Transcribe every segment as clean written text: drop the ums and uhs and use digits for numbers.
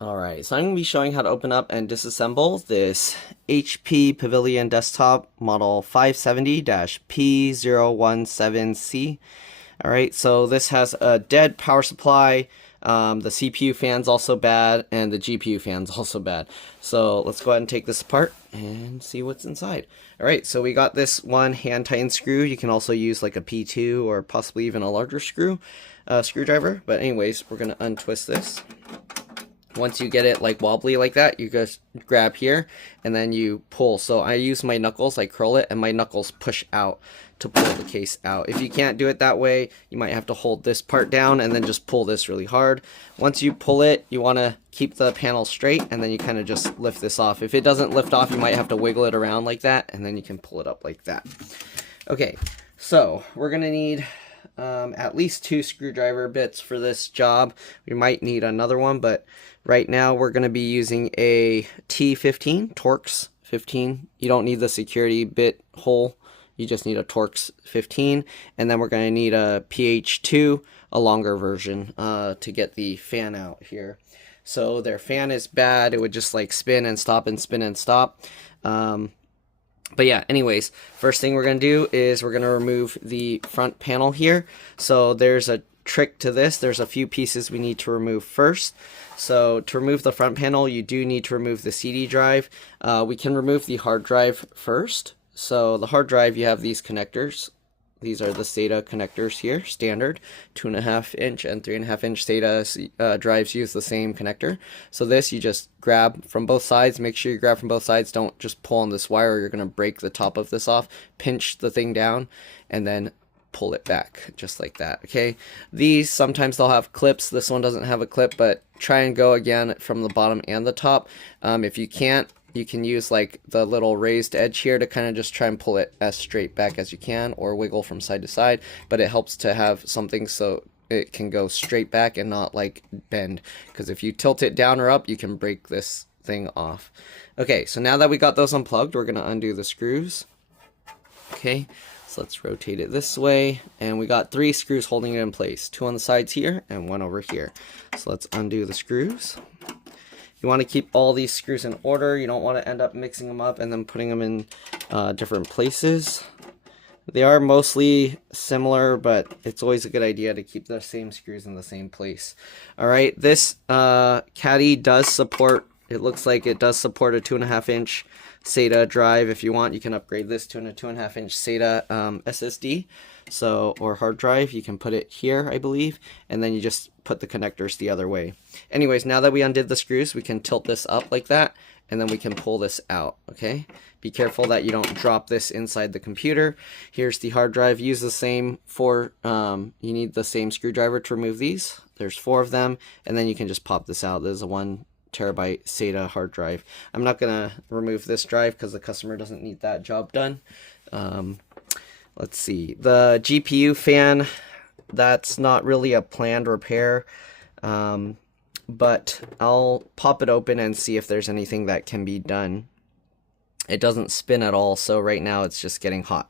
Alright, so I'm going to be showing how to open up and disassemble this HP Pavilion desktop model 570-P017C. Alright, so this has a dead power supply, the CPU fan's also bad, and the GPU fan's also bad. So let's go ahead and take this apart and see what's inside. Alright, so we got this one hand tightened screw. You can also use like a P2 or possibly even a larger screwdriver. But anyways, we're going to untwist this. Once you get it like wobbly like that, you just grab here and then you pull. So I use my knuckles, I curl it, and my knuckles push out to pull the case out. If you can't do it that way, you might have to hold this part down and then just pull this really hard. Once you pull it, you want to keep the panel straight and then you kind of just lift this off. If it doesn't lift off, you might have to wiggle it around like that and then you can pull it up like that. Okay, so we're going to need at least 2 screwdriver bits for this job. We might need another one, but right now we're going to be using a T15, Torx 15. You don't need the security bit hole. You just need a Torx 15. And then we're going to need a PH2, a longer version, to get the fan out here. So their fan is bad. It would just like spin and stop and spin and stop. But yeah, anyways, first thing we're going to do is we're going to remove the front panel here. So there's a trick to this. There's a few pieces we need to remove first. So to remove the front panel, you do need to remove the CD drive. We can remove the hard drive first. So the hard drive, you have these connectors. These are the SATA connectors here, standard 2.5 inch and 3.5 inch SATA drives use the same connector. So this you just grab from both sides. Make sure you grab from both sides. Don't just pull on this wire or you're going to break the top of this off. Pinch the thing down and then pull it back just like that. Okay, these sometimes they'll have clips. This one doesn't have a clip, but try and go again from the bottom and the top. If you can't, you can use like the little raised edge here to kind of just try and pull it as straight back as you can or wiggle from side to side, but it helps to have something so it can go straight back and not like bend, because if you tilt it down or up you can break this thing off. Okay, so now that we got those unplugged, we're going to undo the screws. Okay, so let's rotate it this way, and we got 3 screws holding it in place, 2 on the sides here and 1 over here. So let's undo the screws. You want to keep all these screws in order. You don't want to end up mixing them up and then putting them in different places. They are mostly similar, but it's always a good idea to keep the same screws in the same place. Alright, this caddy does support, it looks like it does support a 2.5 inch SATA drive. If you want, you can upgrade this to a 2.5 inch SATA SSD. So, or hard drive, you can put it here, I believe, and then you just put the connectors the other way. Anyways, now that we undid the screws, we can tilt this up like that, and then we can pull this out, okay? Be careful that you don't drop this inside the computer. Here's the hard drive. Use the same you need the same screwdriver to remove these. There's 4 of them, and then you can just pop this out. There's a 1 terabyte SATA hard drive. I'm not gonna remove this drive because the customer doesn't need that job done. Let's see, the GPU fan, that's not really a planned repair, but I'll pop it open and see if there's anything that can be done. It doesn't spin at all, so right now it's just getting hot.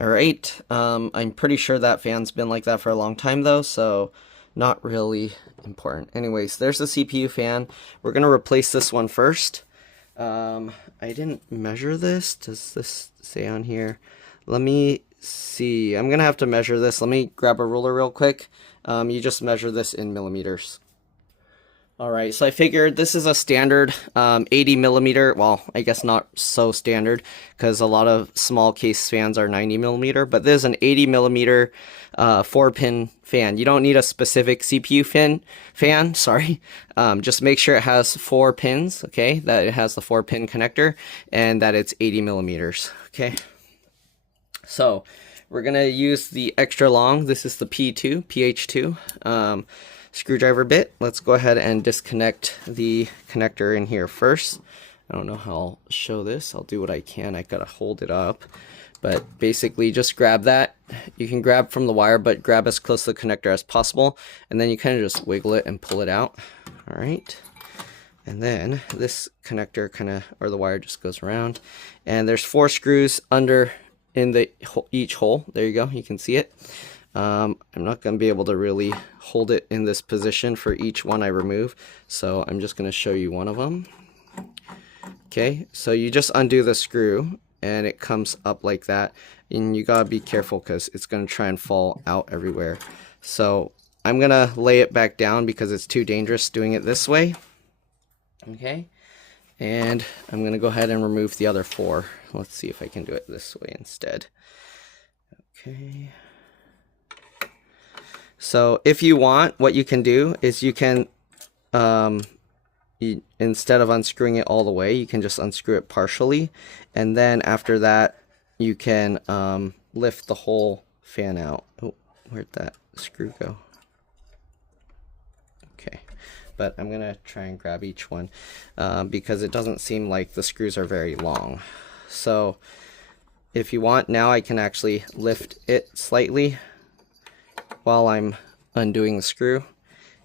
Alright, I'm pretty sure that fan's been like that for a long time though, so not really important. Anyways, there's the CPU fan. We're going to replace this one first. I didn't measure this. Does this say on here? Let me see. I'm going to have to measure this. Let me grab a ruler real quick. You just measure this in millimeters. Alright, so I figured this is a standard 80 millimeter, well, I guess not so standard, because a lot of small case fans are 90 millimeter, but this is an 80 millimeter 4-pin fan. You don't need a specific CPU fan, sorry. Just make sure it has 4 pins, okay, that it has the 4-pin connector, and that it's 80 millimeters, okay. So, we're going to use the extra long, this is the PH2, screwdriver bit. Let's go ahead and disconnect the connector in here first. I don't know how I'll show this. I'll do what I can. I gotta hold it up. But basically just grab that. You can grab from the wire, but grab as close to the connector as possible. And then you kind of just wiggle it and pull it out. Alright. And then this connector or the wire just goes around. And there's 4 screws under in each hole. There you go. You can see it. I'm not going to be able to really hold it in this position for each one I remove, so I'm just going to show you one of them. Okay, so you just undo the screw and it comes up like that, and you gotta be careful because it's going to try and fall out everywhere. So I'm going to lay it back down because it's too dangerous doing it this way. Okay, and I'm going to go ahead and remove the other 4. Let's see if I can do it this way instead. Okay. So if you want, what you can do is you can, instead of unscrewing it all the way, you can just unscrew it partially. And then after that, you can lift the whole fan out. Oh, where'd that screw go? Okay, but I'm going to try and grab each one because it doesn't seem like the screws are very long. So if you want, now I can actually lift it slightly while I'm undoing the screw,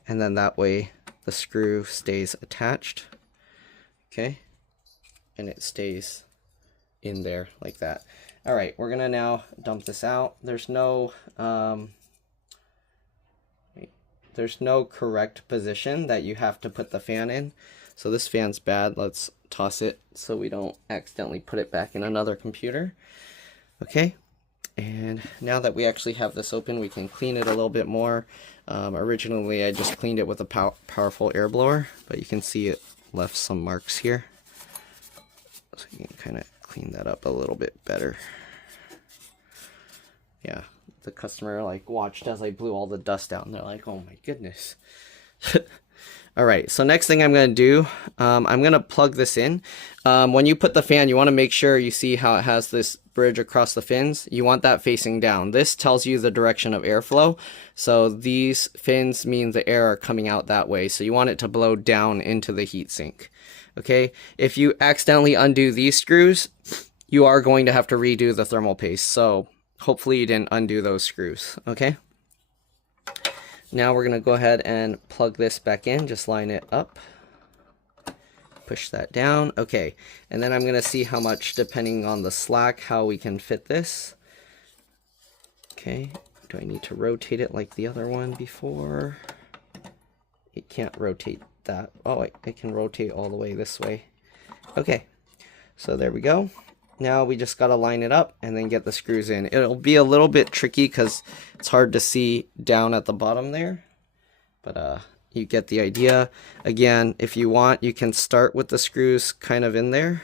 and then that way the screw stays attached. Okay, and it stays in there like that. All right, we're gonna now dump this out. There's no correct position that you have to put the fan in. So this fan's bad. Let's toss it so we don't accidentally put it back in another computer. Okay, and now that we actually have this open, we can clean it a little bit more. Originally I just cleaned it with a powerful air blower, but you can see it left some marks here. So you can kind of clean that up a little bit better. Yeah, the customer like watched as I blew all the dust out and they're like, oh my goodness. All right, so next thing I'm going to do, I'm going to plug this in. When you put the fan, you want to make sure you see how it has this bridge across the fins. You want that facing down. This tells you the direction of airflow. So these fins mean the air are coming out that way. So you want it to blow down into the heatsink. Okay, if you accidentally undo these screws, you are going to have to redo the thermal paste. So hopefully you didn't undo those screws. Okay. Now we're going to go ahead and plug this back in, just line it up, push that down. Okay, and then I'm going to see how much, depending on the slack, how we can fit this. Okay, do I need to rotate it like the other one before? It can't rotate that. Oh, I can rotate all the way this way. Okay, so there we go. Now we just got to line it up and then get the screws in. It'll be a little bit tricky because it's hard to see down at the bottom there. But you get the idea. Again, if you want, you can start with the screws kind of in there.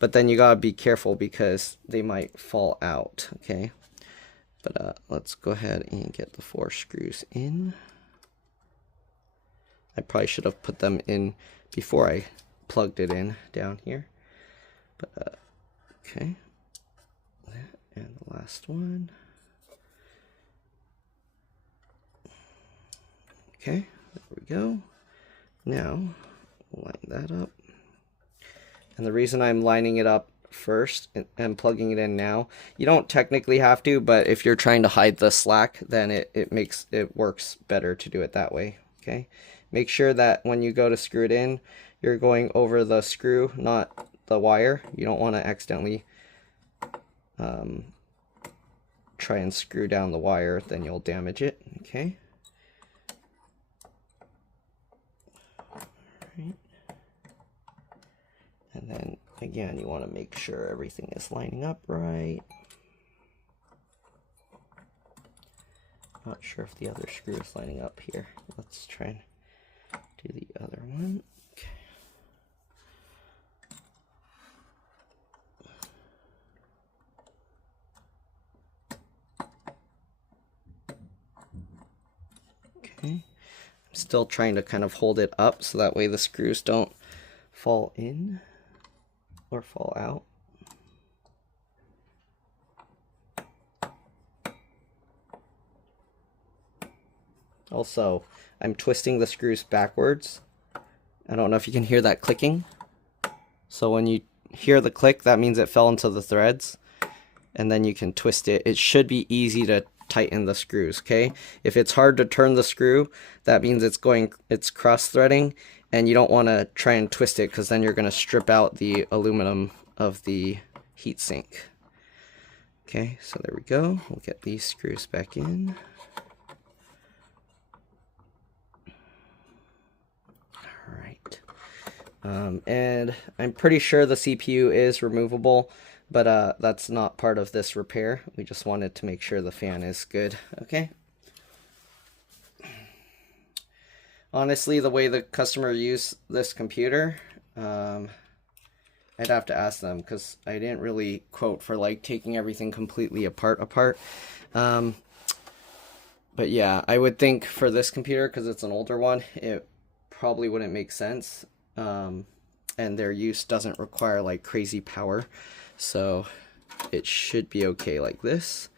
But then you got to be careful because they might fall out. Okay. But let's go ahead and get the 4 screws in. I probably should have put them in before I plugged it in down here. But okay, and the last one. Okay, there we go. Now, we'll line that up. And the reason I'm lining it up first and plugging it in now, you don't technically have to, but if you're trying to hide the slack, then it works better to do it that way. Okay, make sure that when you go to screw it in, you're going over the screw, not the wire. You don't want to accidentally try and screw down the wire, then you'll damage it. Okay. Alright. And then again, you want to make sure everything is lining up right. Not sure if the other screw is lining up here. Let's try and do the other one. Okay. Okay. I'm still trying to kind of hold it up so that way the screws don't fall in or fall out. Also, I'm twisting the screws backwards. I don't know if you can hear that clicking. So when you hear the click, that means it fell into the threads. And then you can twist it. It should be easy to tighten the screws, okay? If it's hard to turn the screw, that means it's cross-threading, and you don't want to try and twist it because then you're going to strip out the aluminum of the heatsink. Okay, so there we go. We'll get these screws back in. All right. And I'm pretty sure the CPU is removable, but that's not part of this repair. We just wanted to make sure the fan is good. Okay. Honestly, the way the customer used this computer, I'd have to ask them, because I didn't really quote for like taking everything completely apart. But yeah, I would think for this computer, because it's an older one, it probably wouldn't make sense. And their use doesn't require like crazy power. So it should be okay like this.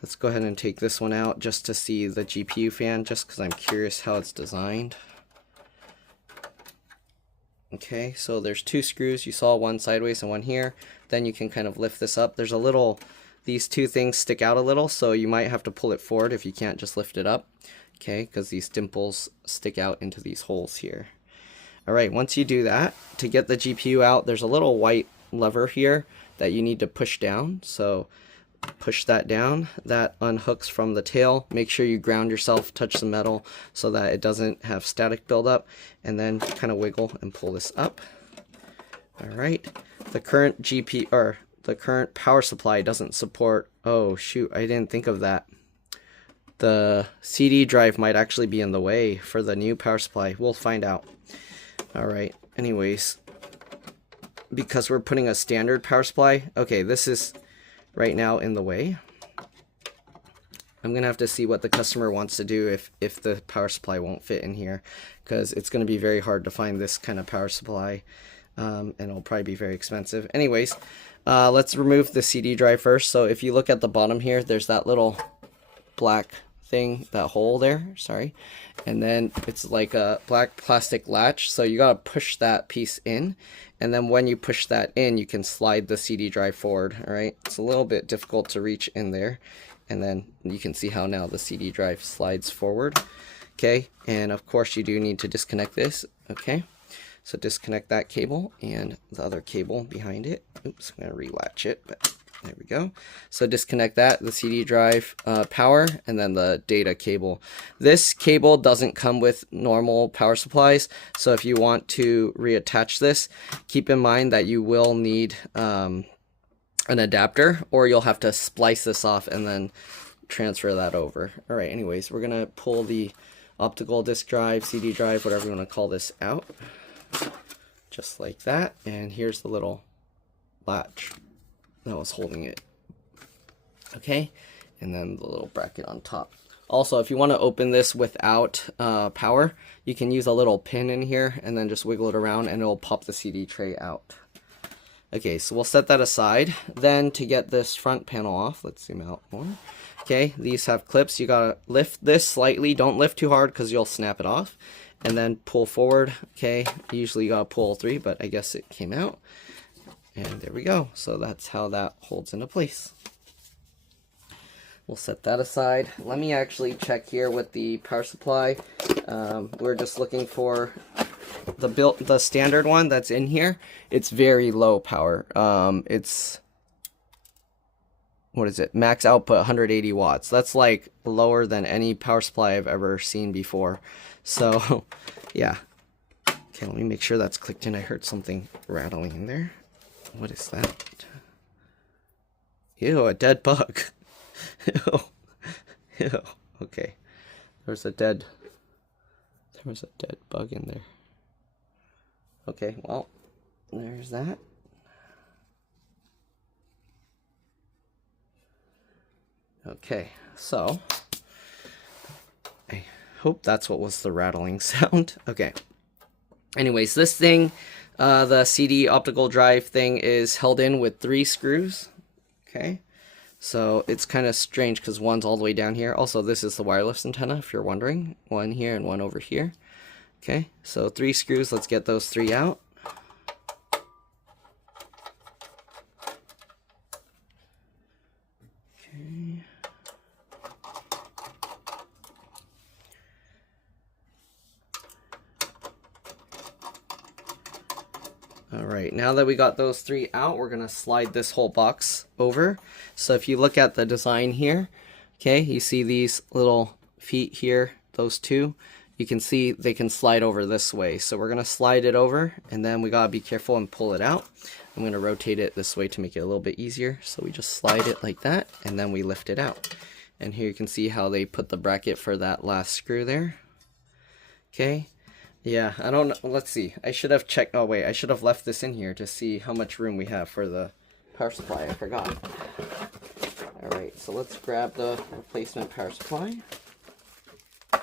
Let's go ahead and take this one out just to see the GPU fan, just because I'm curious how it's designed. Okay, so there's two screws. You saw one sideways and one here. Then you can kind of lift this up. There's a little, these two things stick out a little, so you might have to pull it forward if you can't just lift it up. Okay, because these dimples stick out into these holes here. All right, once you do that, to get the GPU out, there's a little white lever here that you need to push down. So push that down, that unhooks from the tail. Make sure you ground yourself, touch the metal so that it doesn't have static buildup, and then kind of wiggle and pull this up. All right, the current GPU or the current power supply doesn't support, oh shoot, I didn't think of that. The CD drive might actually be in the way for the new power supply. We'll find out. All right, anyways, because we're putting a standard power supply, okay, this is right now in the way. I'm gonna have to see what the customer wants to do if the power supply won't fit in here, because it's gonna be very hard to find this kind of power supply, and it'll probably be very expensive. Anyways, let's remove the CD drive first. So if you look at the bottom here, there's that little black thing, that hole there, sorry, and then it's like a black plastic latch, so you gotta push that piece in, and then when you push that in, you can slide the CD drive forward. All right, it's a little bit difficult to reach in there, and then you can see how now the CD drive slides forward. Okay, and of course you do need to disconnect this. Okay, so disconnect that cable and the other cable behind it. Oops, I'm gonna relatch it, but there we go. So disconnect that, the CD drive power, and then the data cable. This cable doesn't come with normal power supplies, so if you want to reattach this, keep in mind that you will need an adapter, or you'll have to splice this off and then transfer that over. All right, anyways, we're gonna pull the optical disk drive, CD drive, whatever you want to call this, out. Just like that, and here's the little latch that was holding it. Okay, and then the little bracket on top. Also, if you want to open this without power, you can use a little pin in here and then just wiggle it around and it'll pop the CD tray out. Okay, so we'll set that aside. Then to get this front panel off, let's zoom out more. Okay, these have clips. You gotta lift this slightly. Don't lift too hard because you'll snap it off. And then pull forward. Okay, usually you gotta pull 3, but I guess it came out. And there we go. So that's how that holds into place. We'll set that aside. Let me actually check here with the power supply. We're just looking for the standard one that's in here. It's very low power. It's, what is it? Max output 180 watts. That's like lower than any power supply I've ever seen before. So yeah. Okay, let me make sure that's clicked in. I heard something rattling in there. What is that? Ew, a dead bug. Ew. Ew. Okay. There was a dead bug in there. Okay, well, there's that. Okay, so I hope that's what was the rattling sound. Okay. Anyways, this thing, the CD optical drive thing, is held in with 3 screws. Okay, so it's kind of strange because one's all the way down here. Also, this is the wireless antenna, if you're wondering. One here and one over here. Okay, so 3 screws. Let's get those 3 out. Okay. All right, now that we got those 3 out, we're gonna slide this whole box over. So if you look at the design here, okay, you see these little feet here, those 2, you can see they can slide over this way. So we're gonna slide it over, and then we gotta be careful and pull it out. I'm gonna rotate it this way to make it a little bit easier. So we just slide it like that, and then we lift it out. And here you can see how they put the bracket for that last screw there. Okay. Yeah, I don't know. Let's see. I should have checked. Oh, wait. I should have left this in here to see how much room we have for the power supply. I forgot. All right, so let's grab the replacement power supply. And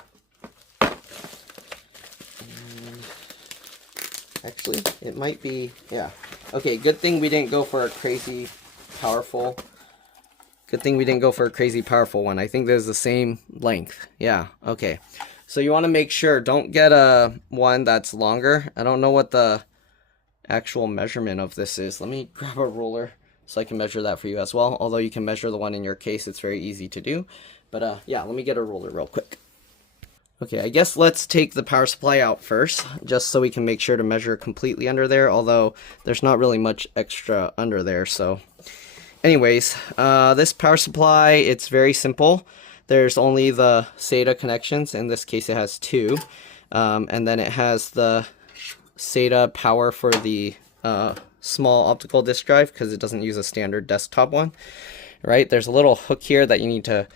actually, it might be, yeah. Okay, good thing we didn't go for a crazy powerful. Good thing we didn't go for a crazy powerful one. I think there's the same length. Yeah, okay. So you want to make sure, don't get a one that's longer. I don't know what the actual measurement of this is. Let me grab a ruler so I can measure that for you as well. Although you can measure the one in your case, it's very easy to do. But yeah, let me get a ruler real quick. Okay, I guess let's take the power supply out first, just so we can make sure to measure completely under there, although there's not really much extra under there. So anyways, this power supply, it's very simple. There's only the SATA connections. In this case, it has 2. And then it has the SATA power for the small optical disk drive, because it doesn't use a standard desktop one. Right? There's a little hook here that you need to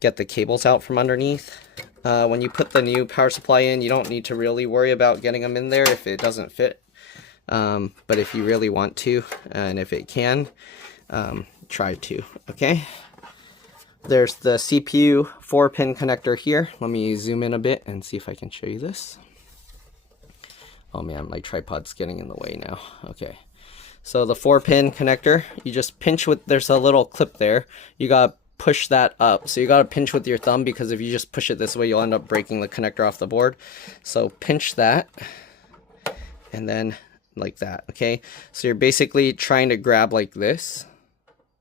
get the cables out from underneath. When you put the new power supply in, you don't need to really worry about getting them in there if it doesn't fit. But if you really want to, and if it can, try to. Okay? There's the CPU 4-pin connector here. Let me zoom in a bit and see if I can show you this. Oh man, my tripod's getting in the way now. Okay. So the 4-pin connector, you just pinch with, there's a little clip there. You gotta push that up. So you gotta pinch with your thumb, because if you just push it this way, you'll end up breaking the connector off the board. So pinch that, and then like that, okay? So you're basically trying to grab like this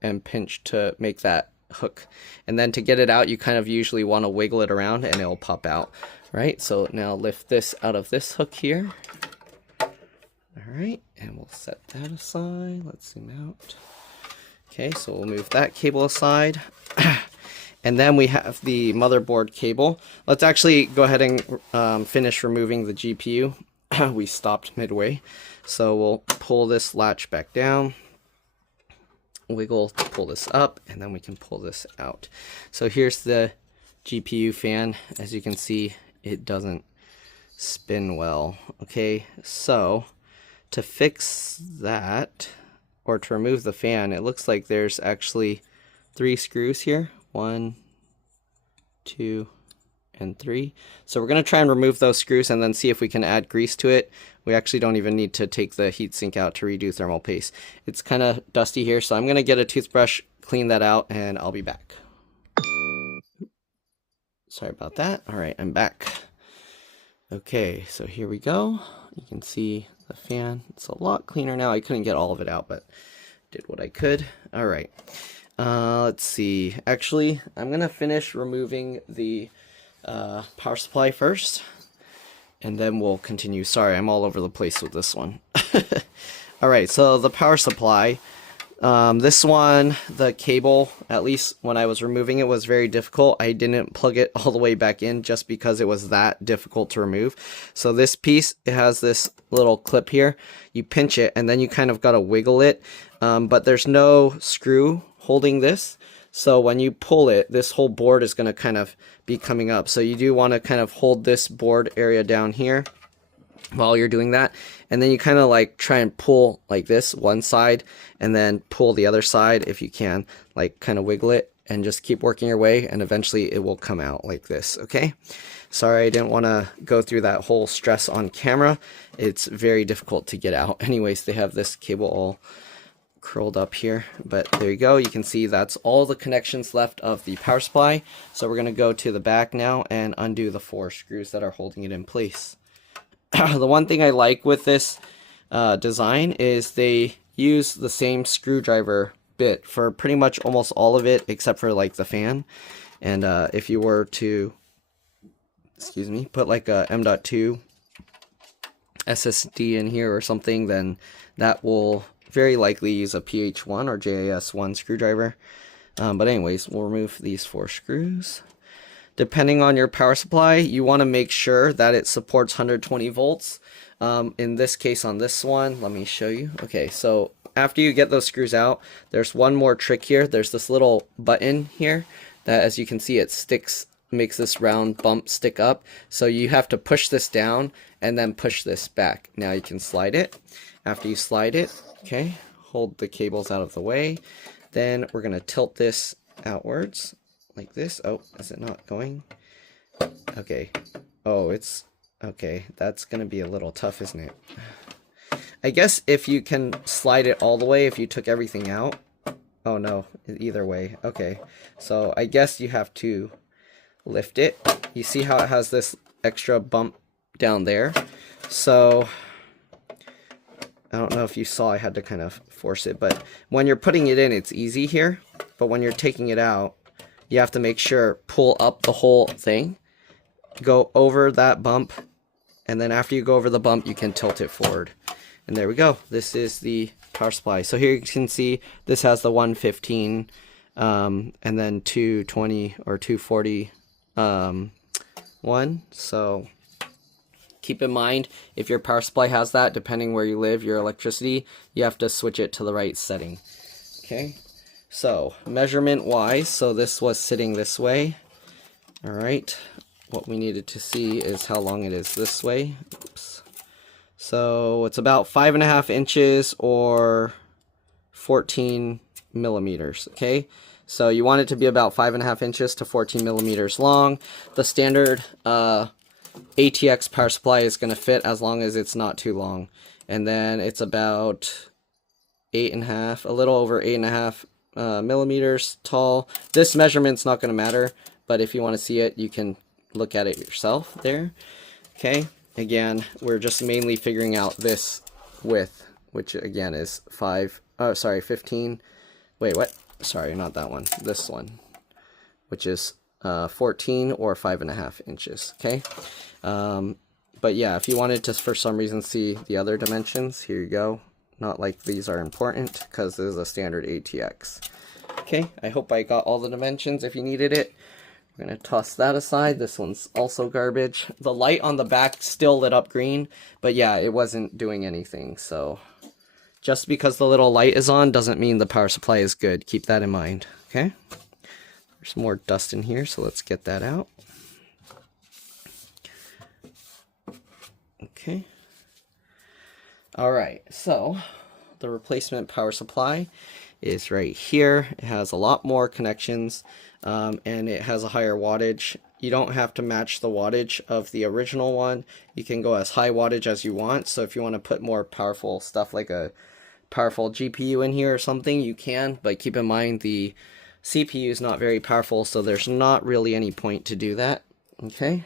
and pinch to make that hook, and then to get it out, you kind of usually want to wiggle it around and it'll pop out. Right, so now lift this out of this hook here. All right, and we'll set that aside. Let's zoom out. Okay, so we'll move that cable aside. And then we have the motherboard cable. Let's actually go ahead and finish removing the GPU. We stopped midway, so we'll pull this latch back down, wiggle to pull this up, and then we can pull this out. So here's the GPU fan. As you can see, it doesn't spin well. Okay, so to fix that, or to remove the fan, it looks like there's actually 3 screws here. 1, 2, and 3. So we're going to try and remove those screws and then see if we can add grease to it. We actually don't even need to take the heatsink out to redo thermal paste. It's kind of dusty here, so I'm going to get a toothbrush, clean that out, and I'll be back. Sorry about that. All right, I'm back. Okay, so here we go. You can see the fan. It's a lot cleaner now. I couldn't get all of it out, but did what I could. All right. Let's see. Actually, I'm going to finish removing the power supply first, and then we'll continue. Sorry, I'm all over the place with this one. Alright, so the power supply. This one, the cable, at least when I was removing it, was very difficult. I didn't plug it all the way back in just because it was that difficult to remove. So this piece, it has this little clip here. You pinch it, and then you kind of got to wiggle it. But there's no screw holding this. So when you pull it, this whole board is going to kind of be coming up. So you do want to kind of hold this board area down here while you're doing that. And then you kind of like try and pull like this one side, and then pull the other side if you can, like kind of wiggle it, and just keep working your way, and eventually it will come out like this. Okay. Sorry, I didn't want to go through that whole stress on camera. It's very difficult to get out. Anyways, they have this cable all curled up here, but there you go. You can see that's all the connections left of the power supply. So we're going to go to the back now and undo the 4 screws that are holding it in place. The one thing I like with this design is they use the same screwdriver bit for pretty much almost all of it, except for like the fan. And if you were to, excuse me, put like a M.2 SSD in here or something, then that will very likely use a PH1 or JAS1 screwdriver. But anyways, we'll remove these 4 screws. Depending on your power supply, you want to make sure that it supports 120 volts. In this case, on this one, let me show you. Okay, so after you get those screws out, there's one more trick here. There's this little button here that, as you can see, it sticks, makes this round bump stick up. So you have to push this down and then push this back. Now you can slide it. After you slide it, okay, hold the cables out of the way. Then we're going to tilt this outwards like this. Oh, is it not going? Okay. Oh, it's okay. That's going to be a little tough, isn't it? I guess if you can slide it all the way, if you took everything out. Oh no, either way. Okay. So I guess you have to lift it. You see how it has this extra bump down there? So I don't know if you saw, I had to kind of force it, but when you're putting it in, it's easy here. But when you're taking it out, you have to make sure, pull up the whole thing, go over that bump, and then after you go over the bump, you can tilt it forward. And there we go. This is the power supply. So here you can see this has the 115 and then 220 or 240 one. So keep in mind, if your power supply has that, depending where you live, your electricity, you have to switch it to the right setting. Okay. So measurement wise, so this was sitting this way. All right. What we needed to see is how long it is this way. Oops. So it's about 5.5 inches or 14 millimeters. Okay. So you want it to be about 5.5 inches to 14 millimeters long. The standard ATX power supply is going to fit as long as it's not too long. And then it's about 8.5, a little over 8.5 millimeters tall. This measurement's not going to matter, but if you want to see it, you can look at it yourself there. Okay, again, we're just mainly figuring out this width, which again is 15. Wait, what? Sorry, not that one. This one, which is 14 or 5.5 inches. Okay, but yeah, if you wanted to for some reason see the other dimensions, here you go. Not like these are important because this is a standard ATX. Okay, I hope I got all the dimensions if you needed it. We're going to toss that aside. This one's also garbage. The light on the back still lit up green, but yeah, it wasn't doing anything. So just because the little light is on doesn't mean the power supply is good. Keep that in mind. Okay, there's more dust in here, so let's get that out. Okay. All right, so the replacement power supply is right here. It has a lot more connections and it has a higher wattage. You don't have to match the wattage of the original one. You can go as high wattage as you want. So if you want to put more powerful stuff like a powerful GPU in here or something, you can, but keep in mind the CPU is not very powerful, so there's not really any point to do that. Okay.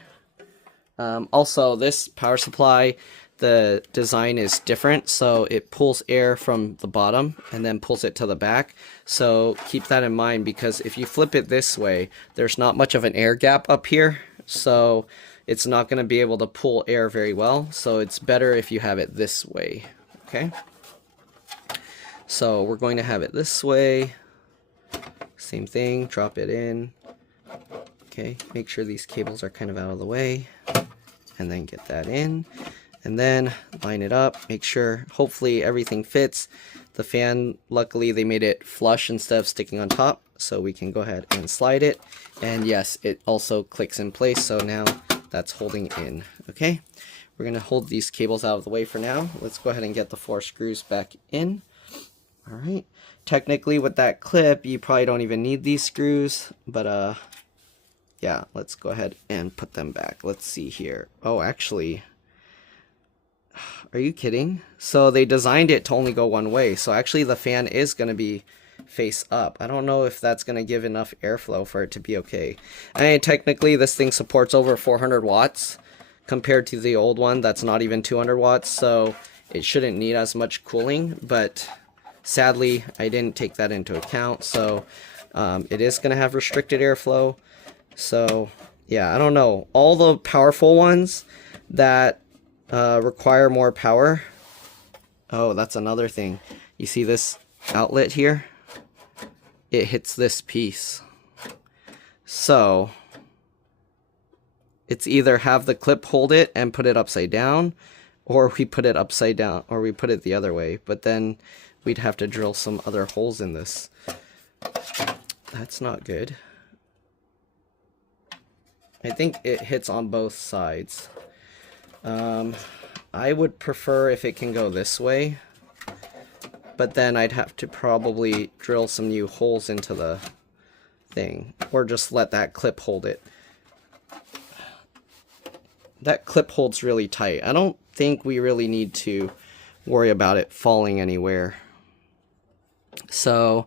Also, this power supply, the design is different, so it pulls air from the bottom and then pulls it to the back. So keep that in mind, because if you flip it this way, there's not much of an air gap up here, so it's not going to be able to pull air very well. So it's better if you have it this way. Okay, so we're going to have it this way. Same thing, drop it in. Okay, make sure these cables are kind of out of the way, and then get that in. And then line it up, make sure, hopefully everything fits. The fan, luckily they made it flush instead of sticking on top, so we can go ahead and slide it. And yes, it also clicks in place, so now that's holding in. Okay, we're gonna hold these cables out of the way for now. Let's go ahead and get the 4 screws back in. All right, technically with that clip, you probably don't even need these screws, but yeah, let's go ahead and put them back. Let's see here. Oh, actually, are you kidding? So they designed it to only go one way. So actually the fan is going to be face up. I don't know if that's going to give enough airflow for it to be okay. I mean, technically this thing supports over 400 watts compared to the old one that's not even 200 watts. So it shouldn't need as much cooling, but sadly I didn't take that into account. So it is going to have restricted airflow. So yeah, I don't know. All the powerful ones that require more power. Oh, that's another thing. You see this outlet here? It hits this piece. So it's either have the clip hold it and put it upside down, or we put it upside down, or we put it the other way. But then we'd have to drill some other holes in this. That's not good. I think it hits on both sides. I would prefer if it can go this way, but then I'd have to probably drill some new holes into the thing, or just let that clip hold it. That clip holds really tight. I don't think we really need to worry about it falling anywhere. So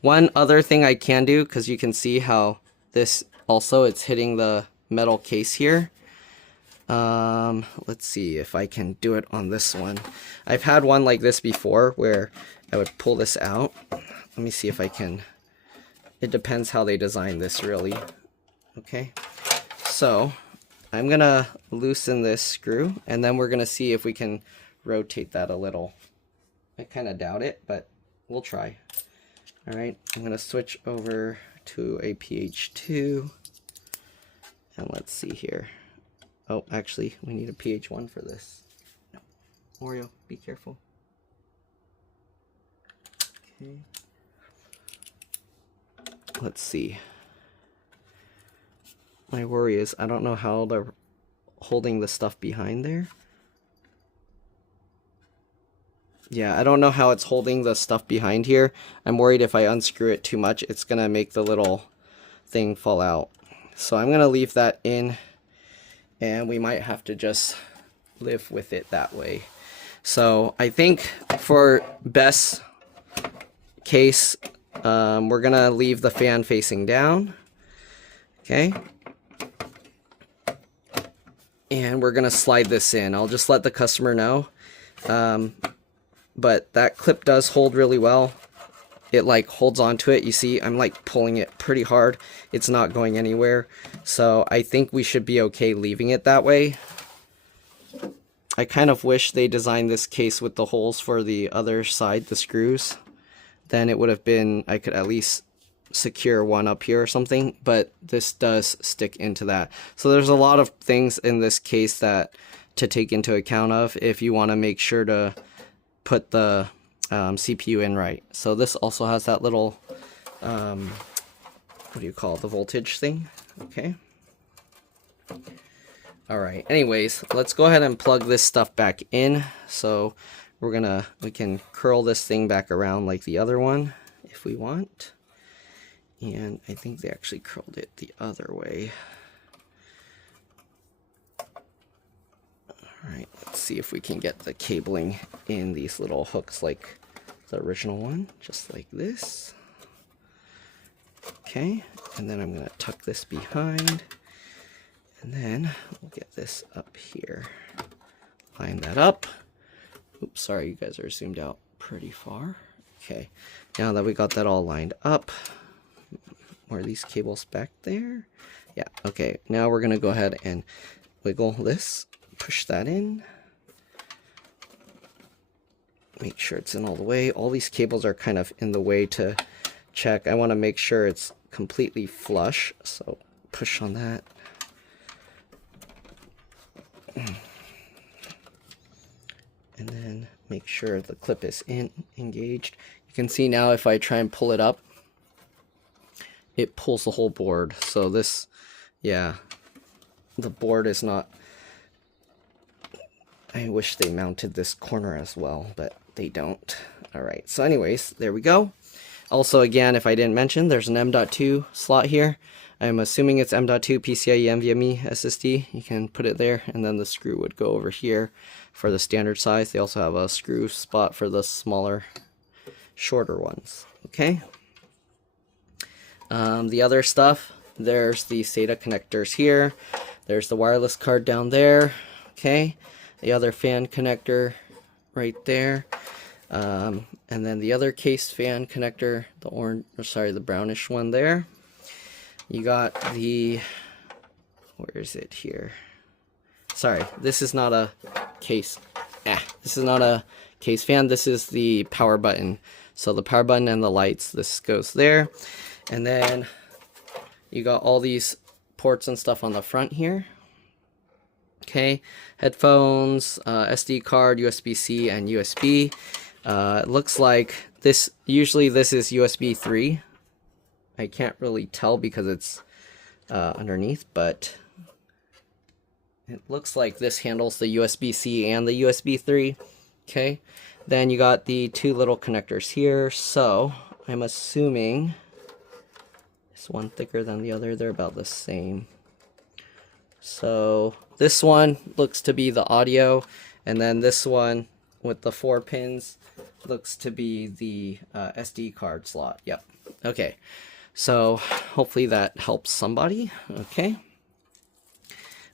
one other thing I can do, because you can see how this also, it's hitting the metal case here. Let's see if I can do it on this one. I've had one like this before where I would pull this out. Let me see if I can. It depends how they design this, really. Okay, so I'm gonna loosen this screw, and then we're gonna see if we can rotate that a little. I kind of doubt it, but we'll try. All right, I'm gonna switch over to a pH2, and let's see here. Oh, actually, we need a pH1 for this. No. Oreo, be careful. Okay. Let's see. My worry is I don't know how they're holding the stuff behind there. Yeah, I don't know how it's holding the stuff behind here. I'm worried if I unscrew it too much, it's gonna make the little thing fall out. So I'm gonna leave that in, and we might have to just live with it that way. So I think for best case, we're gonna leave the fan facing down. Okay. And we're gonna slide this in. I'll just let the customer know. But that clip does hold really well. It like holds onto it. You see, I'm like pulling it pretty hard. It's not going anywhere. So I think we should be okay leaving it that way. I kind of wish they designed this case with the holes for the other side, the screws. Then it would have been, I could at least secure one up here or something, but this does stick into that. So there's a lot of things in this case that to take into account of if you want to make sure to put the CPU in right. So this also has that little what do you call it, the voltage thing. Okay, all right, anyways, let's go ahead and plug this stuff back in. So we can curl this thing back around like the other one if we want. And I think they actually curled it the other way. Alright, let's see if we can get the cabling in these little hooks like the original one, just like this. Okay, and then I'm going to tuck this behind, and then we'll get this up here. Line that up. Oops, sorry, you guys are zoomed out pretty far. Okay, now that we got that all lined up, are these cables back there? Yeah, okay, now we're going to go ahead and wiggle this. Push that in. Make sure it's in all the way. All these cables are kind of in the way to check. I want to make sure it's completely flush, so push on that. And then make sure the clip is engaged. You can see now if I try and pull it up, it pulls the whole board. So this, yeah, the board is not. I wish they mounted this corner as well, but they don't. Alright, so anyways, there we go. Also, again, if I didn't mention, there's an M.2 slot here. I'm assuming it's M.2 PCIe NVMe SSD. You can put it there, and then the screw would go over here for the standard size. They also have a screw spot for the smaller, shorter ones. Okay. The other stuff, there's the SATA connectors here. There's the wireless card down there. Okay. The other fan connector right there, and then the other case fan connector, the orange, or sorry, the brownish one there. You got the, where is it here? Sorry, this is not a case. This is not a case fan. This is the power button. So the power button and the lights, this goes there. And then you got all these ports and stuff on the front here. Okay, headphones, SD card, USB-C, and USB. It looks like this, usually this is USB 3. I can't really tell because it's underneath, but it looks like this handles the USB-C and the USB 3. Okay, then you got the two little connectors here. So I'm assuming this one thicker than the other. They're about the same. So this one looks to be the audio, and then this one with the 4 pins looks to be the SD card slot. Yep. Okay. So hopefully that helps somebody. Okay.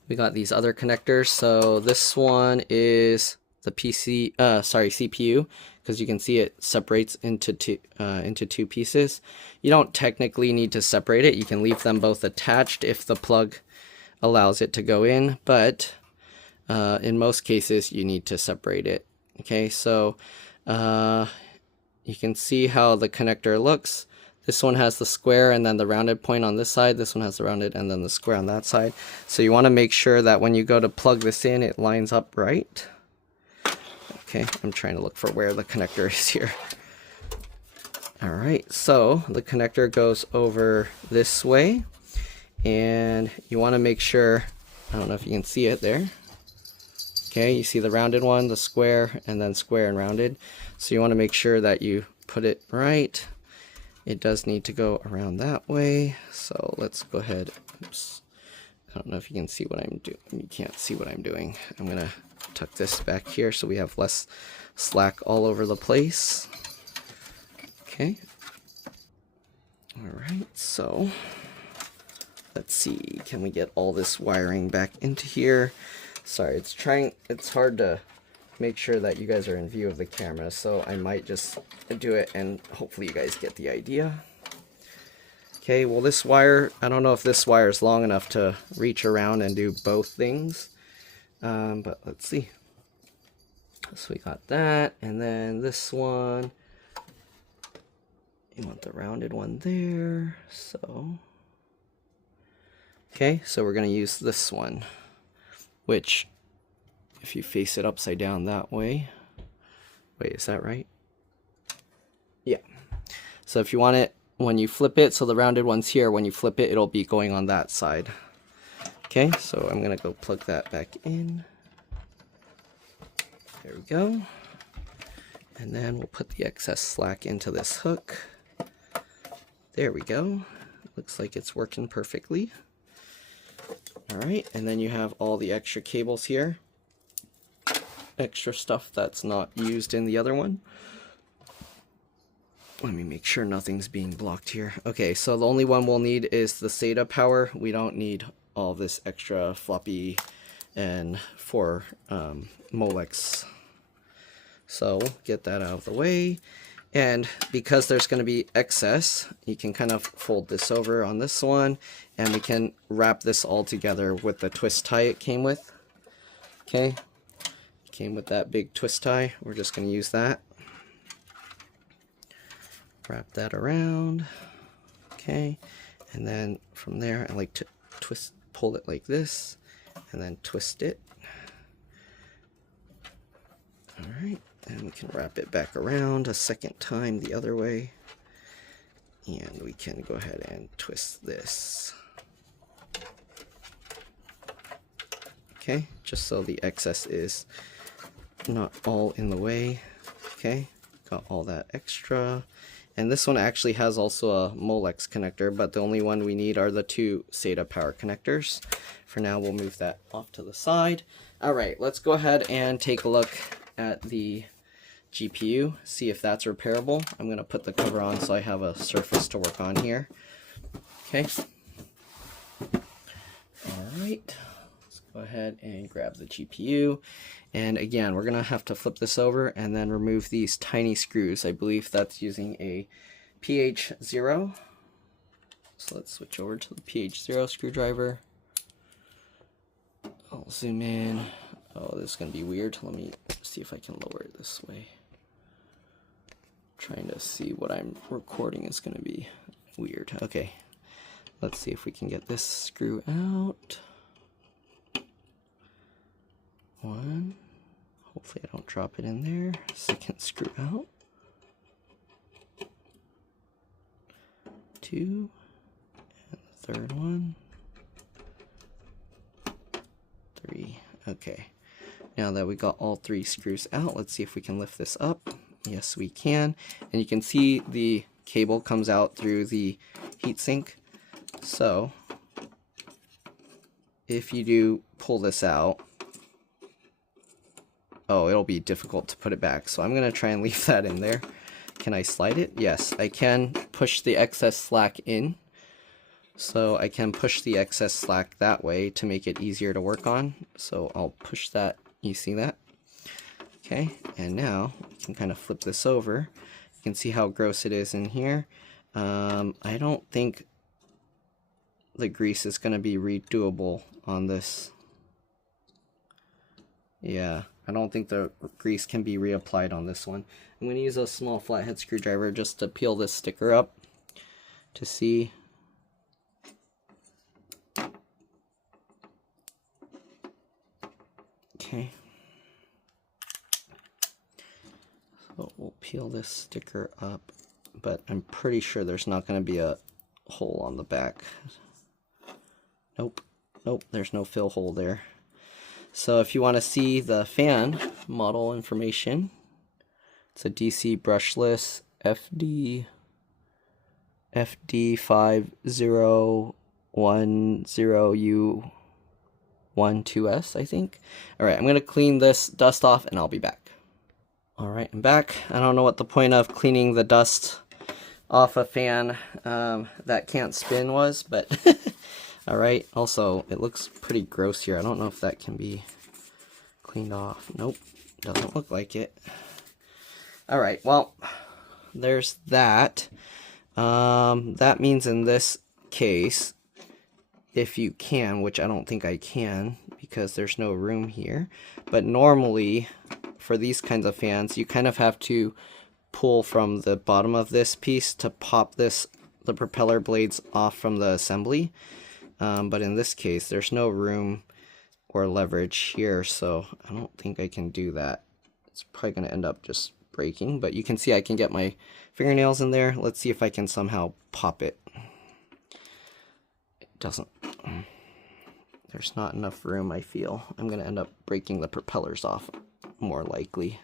We got these other connectors. So this one is the CPU, because you can see it separates into two pieces. You don't technically need to separate it. You can leave them both attached if the plug allows it to go in, but in most cases you need to separate it. Okay, so you can see how the connector looks. This one has the square and then the rounded point on this side. This one has the rounded and then the square on that side. So you want to make sure that when you go to plug this in, it lines up right. Okay, I'm trying to look for where the connector is here. All right, so the connector goes over this way, and you want to make sure, I don't know if you can see it there. Okay, you see the rounded one, the square, and then square and rounded. So you want to make sure that you put it right. It does need to go around that way. So let's go ahead. Oops. I don't know if you can see what I'm doing. You can't see what I'm doing. I'm going to tuck this back here so we have less slack all over the place. Okay. All right, so let's see. Can we get all this wiring back into here? Sorry, it's hard to make sure that you guys are in view of the camera, so I might just do it and hopefully you guys get the idea. Okay, well this wire, I don't know if this wire is long enough to reach around and do both things, but let's see. So we got that, and then this one, you want the rounded one there, so. Okay, so we're gonna use this one, which if you face it upside down that way, wait, is that right? Yeah. So if you want it, when you flip it, so the rounded one's here, when you flip it, it'll be going on that side. Okay, so I'm gonna go plug that back in. There we go. And then we'll put the excess slack into this hook. There we go. Looks like it's working perfectly. All right, and then you have all the extra cables here. Extra stuff that's not used in the other one. Let me make sure nothing's being blocked here. Okay, so the only one we'll need is the SATA power. We don't need all this extra floppy and for Molex. So we'll get that out of the way. And because there's going to be excess, you can kind of fold this over on this one, and we can wrap this all together with the twist tie it came with. Okay, came with that big twist tie. We're just going to use that. Wrap that around. Okay, and then from there I like to pull it like this, and then twist it. All right. And we can wrap it back around a second time the other way. And we can go ahead and twist this. Okay, just so the excess is not all in the way. Okay, got all that extra. And this one actually has also a Molex connector, but the only one we need are the two SATA power connectors. For now, we'll move that off to the side. All right, let's go ahead and take a look at the GPU, see if that's repairable. I'm going to put the cover on so I have a surface to work on here. Okay. Alright, let's go ahead and grab the GPU. And again, we're going to have to flip this over and then remove these tiny screws. I believe that's using a PH0. So let's switch over to the PH0 screwdriver. I'll zoom in. Oh, this is gonna be weird. Let me see if I can lower it this way. Trying to see what I'm recording is gonna be weird. Okay, let's see if we can get this screw out. One. Hopefully I don't drop it in there. Second screw out. Two. And the third one. Three. Okay. Now that we got all three screws out, let's see if we can lift this up. Yes, we can. And you can see the cable comes out through the heatsink. So if you do pull this out, oh, it'll be difficult to put it back. So I'm going to try and leave that in there. Can I slide it? Yes, I can push the excess slack in. So I can push the excess slack that way to make it easier to work on. So I'll push that. You see that? Okay, and now we can kind of flip this over. You can see how gross it is in here. I don't think the grease is going to be redoable on this. Yeah, I don't think the grease can be reapplied on this one. I'm going to use a small flathead screwdriver just to peel this sticker up to see. Okay. So we'll peel this sticker up, but I'm pretty sure there's not going to be a hole on the back. Nope. Nope, there's no fill hole there. So if you want to see the fan model information, it's a DC brushless FD5010U12S, I think. Alright, I'm going to clean this dust off and I'll be back. Alright, I'm back. I don't know what the point of cleaning the dust off a fan that can't spin was, but alright. Also, it looks pretty gross here. I don't know if that can be cleaned off. Nope, doesn't look like it. Alright, well, there's that. That means in this case, if you can, which I don't think I can because there's no room here, but normally for these kinds of fans, you kind of have to pull from the bottom of this piece to pop the propeller blades off from the assembly. But in this case, there's no room or leverage here, so I don't think I can do that. It's probably going to end up just breaking, but you can see I can get my fingernails in there. Let's see if I can somehow pop it. It doesn't. There's not enough room, I feel. I'm going to end up breaking the propellers off, more likely.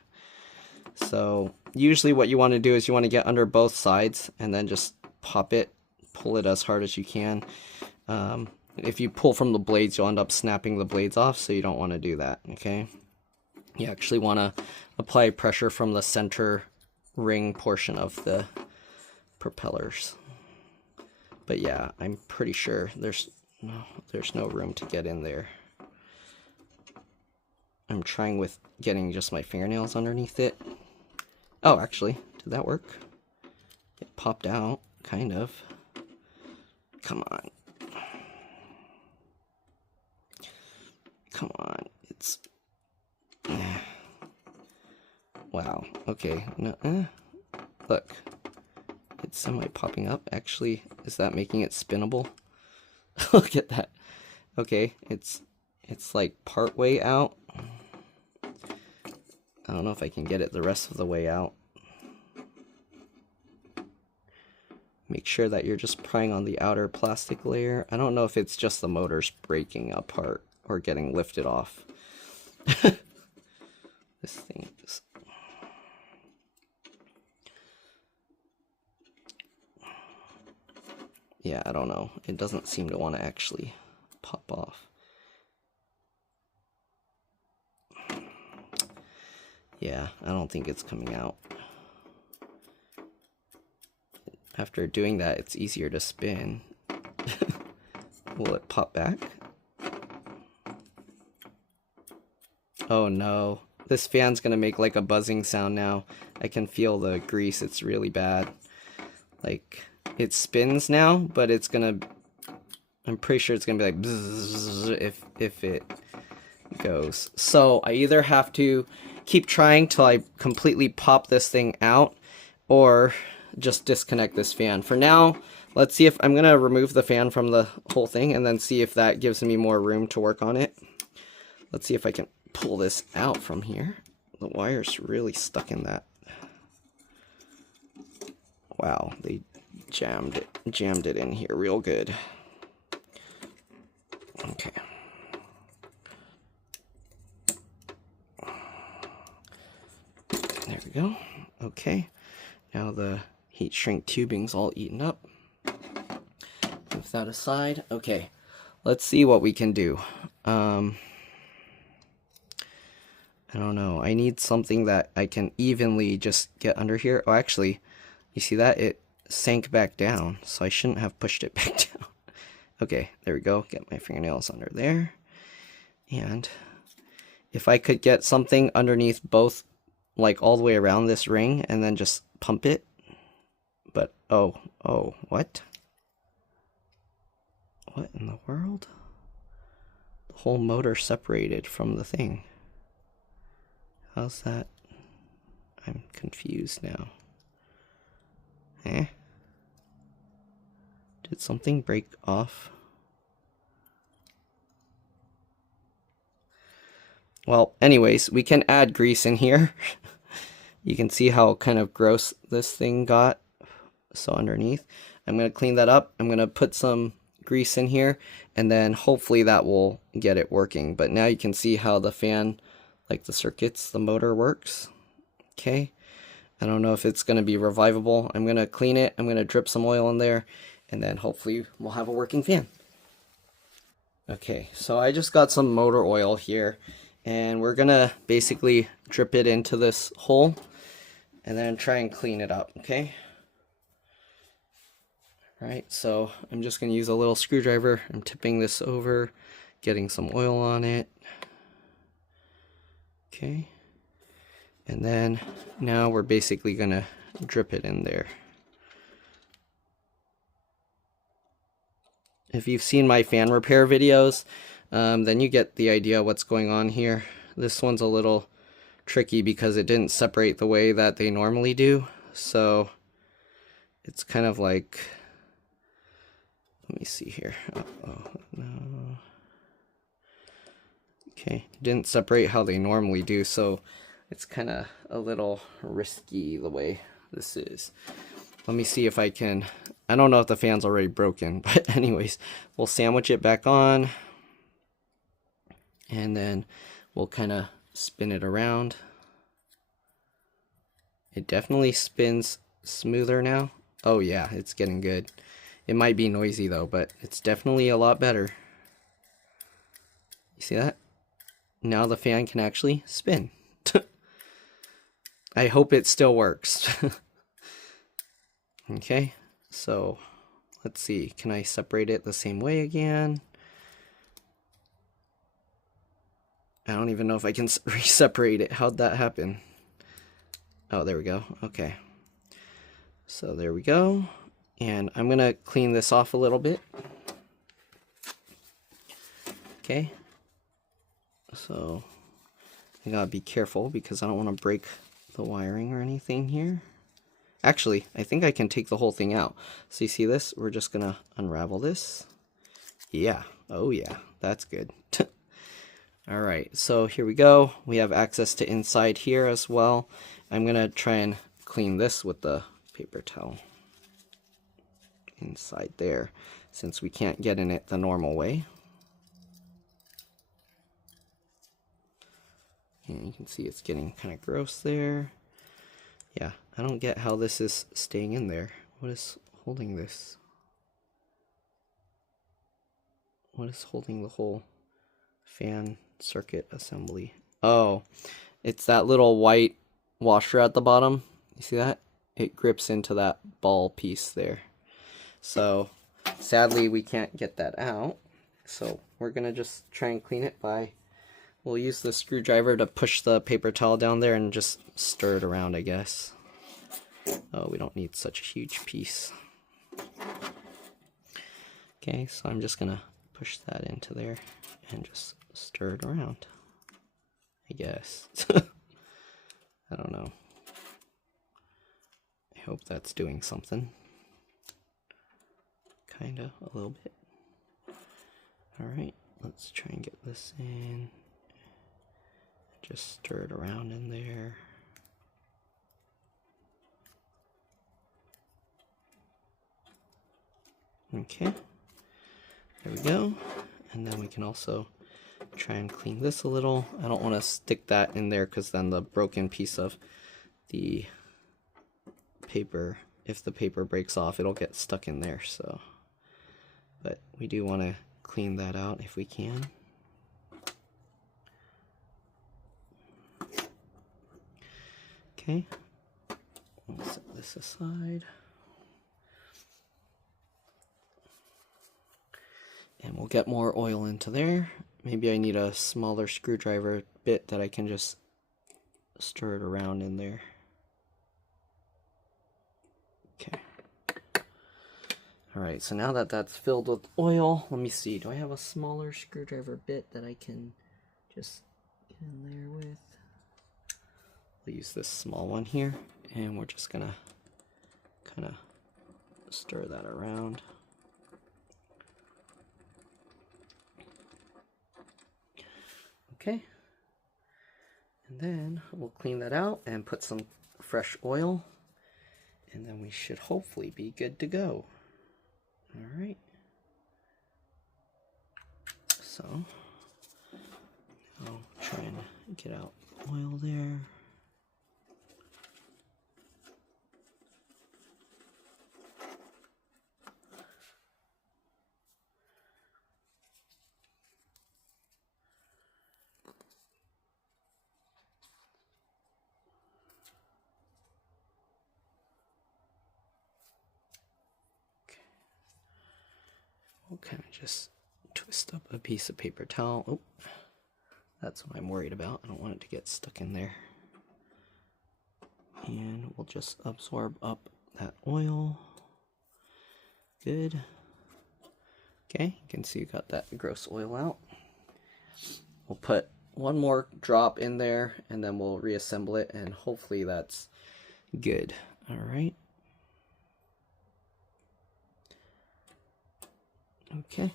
So usually what you want to do is you want to get under both sides and then just pop it, pull it as hard as you can. If you pull from the blades, you'll end up snapping the blades off, so you don't want to do that, okay? You actually want to apply pressure from the center ring portion of the propellers. But yeah, I'm pretty sure there's no room to get in there. I'm trying with getting just my fingernails underneath it. Oh, actually, did that work? It popped out, kind of. Come on. Come on, it's... Wow, okay. No, look, it's semi-popping up. Actually, is that making it spinnable? Look at that. Okay, it's like part way out. I don't know if I can get it the rest of the way out. Make sure that you're just prying on the outer plastic layer. I don't know if it's just the motors breaking apart or getting lifted off. This thing is... Yeah, I don't know. It doesn't seem to want to actually pop off. Yeah, I don't think it's coming out. After doing that, it's easier to spin. Will it pop back? Oh no. This fan's gonna make like a buzzing sound now. I can feel the grease. It's really bad. Like, it spins now, but it's gonna... I'm pretty sure it's gonna be like bzzz if it goes. So I either have to keep trying till I completely pop this thing out, or just disconnect this fan. For now, let's see if I'm gonna remove the fan from the whole thing and then see if that gives me more room to work on it. Let's see if I can pull this out from here. The wire's really stuck in that. Wow, they jammed it in here real good. Okay. There we go. Okay. Now the heat shrink tubing's all eaten up. Move that aside. Okay. Let's see what we can do. I don't know. I need something that I can evenly just get under here. Oh, actually, you see that? It sank back down, so I shouldn't have pushed it back down. Okay, there we go. Get my fingernails under there. And if I could get something underneath both, like all the way around this ring, and then just pump it. But, oh, what? What in the world? The whole motor separated from the thing. How's that? I'm confused now. Eh? Did something break off? Well, anyways, we can add grease in here. You can see how kind of gross this thing got. So underneath, I'm going to clean that up. I'm going to put some grease in here, and then hopefully that will get it working. But now you can see how the fan, like the circuits, the motor works. Okay. I don't know if it's going to be revivable. I'm going to clean it. I'm going to drip some oil in there, and then hopefully we'll have a working fan. Okay, so I just got some motor oil here, and we're going to basically drip it into this hole and then try and clean it up, okay? All right, so I'm just going to use a little screwdriver. I'm tipping this over, getting some oil on it. Okay. And then now we're basically going to drip it in there. If you've seen my fan repair videos, then you get the idea what's going on here. This one's a little tricky because it didn't separate the way that they normally do. So it's kind of like, let me see here. Uh-oh, no. Okay, it didn't separate how they normally do, so it's kind of a little risky the way this is. Let me see if I can, I don't know if the fan's already broken, but anyways, we'll sandwich it back on, and then we'll kind of spin it around. It definitely spins smoother now. Oh yeah, it's getting good. It might be noisy though, but it's definitely a lot better. You see that? Now the fan can actually spin. I hope it still works. Okay, so let's see. Can I separate it the same way again? I don't even know if I can re-separate it. How'd that happen? Oh, there we go. Okay. So there we go. And I'm going to clean this off a little bit. Okay. So I gotta be careful because I don't want to break the wiring or anything here. Actually, I think I can take the whole thing out. So you see this? We're just gonna unravel this. Yeah. Oh yeah. That's good. Alright, so here we go. We have access to inside here as well. I'm gonna try and clean this with the paper towel. Inside there, since we can't get in it the normal way. And you can see it's getting kind of gross there. Yeah, I don't get how this is staying in there. What is holding this? What is holding the whole fan circuit assembly? Oh, it's that little white washer at the bottom. You see that? It grips into that ball piece there. So sadly we can't get that out. So we're gonna just try and clean it by, we'll use the screwdriver to push the paper towel down there and just stir it around, I guess. Oh, we don't need such a huge piece. Okay, so I'm just gonna push that into there and just stir it around. I guess. I don't know. I hope that's doing something. Kinda, a little bit. Alright, let's try and get this in. Just stir it around in there. Okay, there we go. And then we can also try and clean this a little. I don't want to stick that in there because then the broken piece of the paper, if the paper breaks off, it'll get stuck in there. So, but we do want to clean that out if we can. Okay, we'll set this aside. And we'll get more oil into there. Maybe I need a smaller screwdriver bit that I can just stir it around in there. Okay. Alright, so now that that's filled with oil, let me see. Do I have a smaller screwdriver bit that I can just get in there with? I'll use this small one here, and we're just gonna kind of stir that around. Okay, and then we'll clean that out and put some fresh oil, and then we should hopefully be good to go. All right, so I'll try and get out oil there. We'll kind of just twist up a piece of paper towel. Oh, that's what I'm worried about. I don't want it to get stuck in there. And we'll just absorb up that oil. Good. Okay, you can see you got that gross oil out. We'll put one more drop in there and then we'll reassemble it, and hopefully that's good. All right. Okay.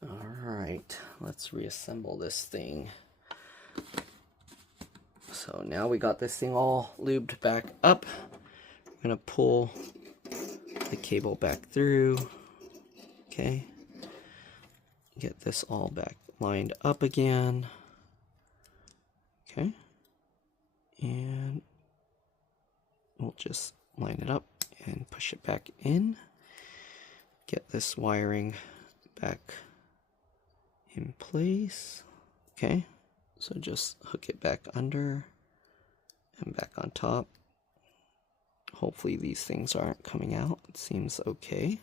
All right, let's reassemble this thing. So now we got this thing all lubed back up. We're gonna pull the cable back through. Okay. Get this all back lined up again. Okay. And we'll just line it up and push it back in. Get this wiring back in place. Okay, so just hook it back under and back on top. Hopefully these things aren't coming out. It seems okay.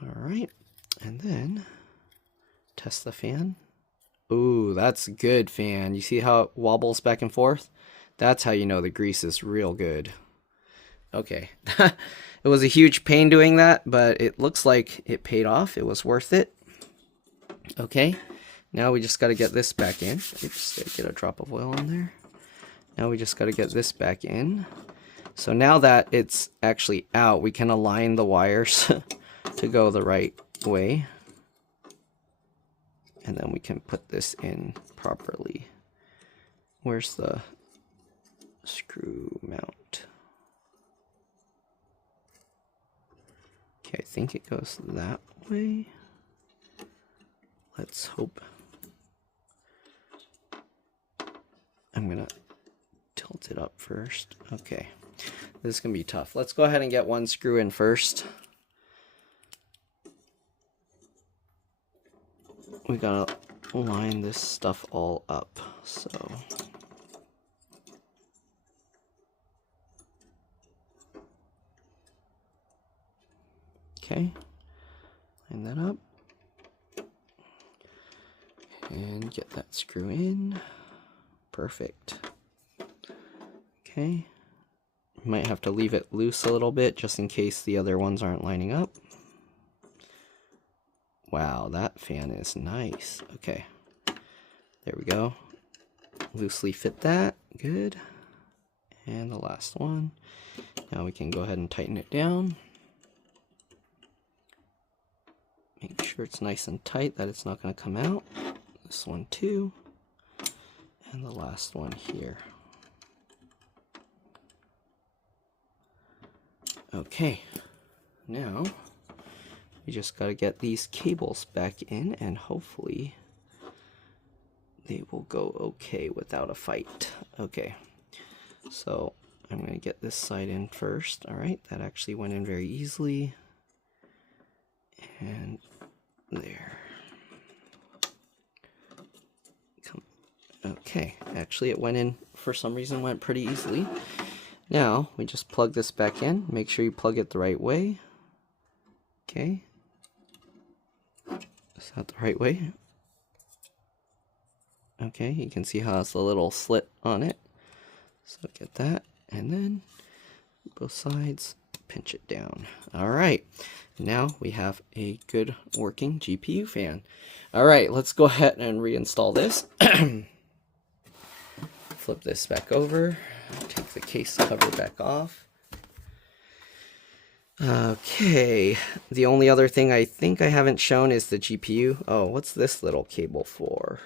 All right, and then test the fan. Ooh, that's good fan. You see how it wobbles back and forth? That's how you know the grease is real good. Okay, it was a huge pain doing that, but it looks like it paid off. It was worth it. Okay, now we just got to get this back in. Oops, get a drop of oil in there. Now we just got to get this back in. So now that it's actually out, we can align the wires to go the right way. And then we can put this in properly. Where's the screw mount? Okay, I think it goes that way. Let's hope. I'm gonna tilt it up first. Okay, this is gonna be tough. Let's go ahead and get one screw in first. We gotta line this stuff all up, so. Okay, line that up. And get that screw in. Perfect. Okay, You might have to leave it loose a little bit just in case the other ones aren't lining up. Wow, that fan is nice. Okay, there we go. Loosely fit that. Good. And the last one. Now we can go ahead and tighten it down. Make sure it's nice and tight, that it's not going to come out. This one too. And the last one here. Okay, now we just got to get these cables back in and hopefully they will go okay without a fight. Okay, so I'm going to get this side in first. All right, that actually went in very easily. And there. Okay, actually it went in, for some reason went pretty easily. Now we just plug this back in. Make sure you plug it the right way. Okay. Is that the right way? Okay, you can see how it's a little slit on it. So get that, and then both sides, pinch it down. All right, now we have a good working GPU fan. All right, let's go ahead and reinstall this. Flip this back over, take the case cover back off. Okay, the only other thing I think I haven't shown is the GPU. Oh, what's this little cable for?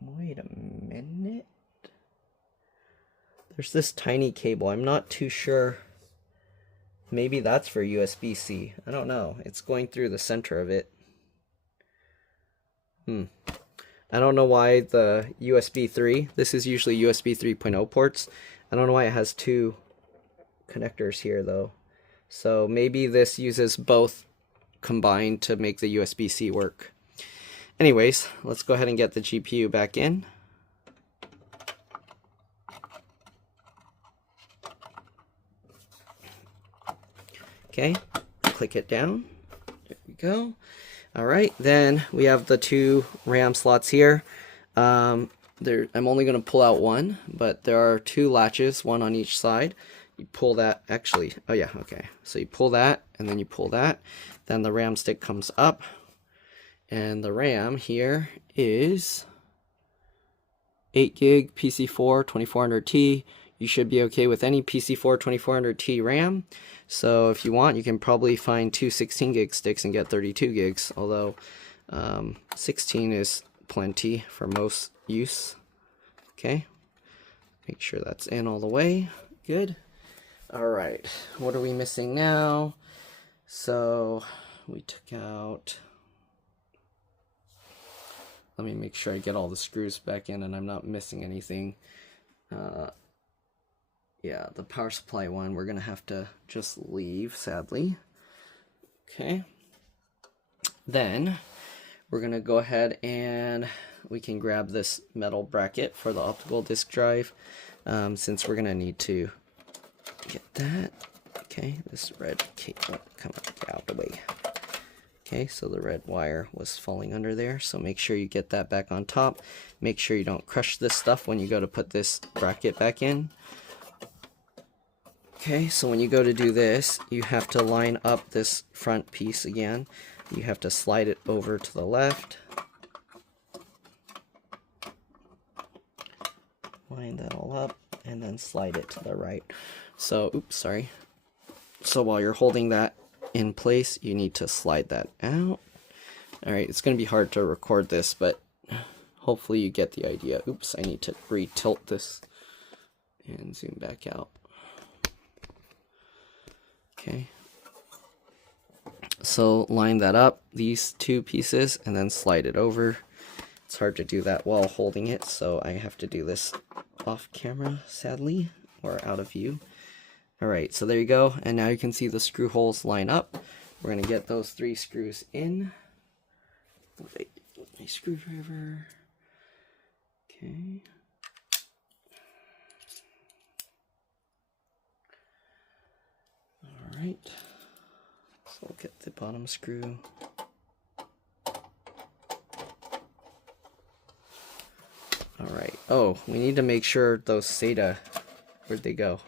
Wait a minute. There's this tiny cable. I'm not too sure. Maybe that's for USB-C. I don't know. It's going through the center of it. I don't know why the USB 3, this is usually USB 3.0 ports. I don't know why it has two connectors here though. So maybe this uses both combined to make the USB-C work. Anyways, let's go ahead and get the GPU back in. Okay, click it down. There we go. All right, then we have the two RAM slots here. I'm only going to pull out one, but there are two latches, one on each side. You pull that, actually, oh yeah, okay. So you pull that, and then you pull that. Then the RAM stick comes up, and the RAM here is 8 gig PC4 2400T. You should be okay with any PC4 2400T RAM. So if you want, you can probably find two 16 gig sticks and get 32 gigs, although 16 is plenty for most use. Okay, make sure that's in all the way. Good. All right, what are we missing now? So we took out, let me make sure I get all the screws back in and I'm not missing anything. Yeah, the power supply one, we're going to have to just leave, sadly. Okay. Then, we're going to go ahead and we can grab this metal bracket for the optical disk drive, since we're going to need to get that. Okay, this red cable, come on, get out of the way. Okay, so the red wire was falling under there, so make sure you get that back on top. Make sure you don't crush this stuff when you go to put this bracket back in. Okay, so when you go to do this, you have to line up this front piece again. You have to slide it over to the left. Line that all up, and then slide it to the right. So, oops, sorry. So while you're holding that in place, you need to slide that out. Alright, it's going to be hard to record this, but hopefully you get the idea. Oops, I need to re-tilt this and zoom back out. Okay, so line that up, these two pieces, and then slide it over. It's hard to do that while holding it, so I have to do this off camera, sadly, or out of view. Alright, so there you go, and now you can see the screw holes line up. We're going to get those 3 screws in. Wait, my screwdriver. Okay. Alright, so we'll get the bottom screw. All right. Oh, we need to make sure those SATA, where'd they go?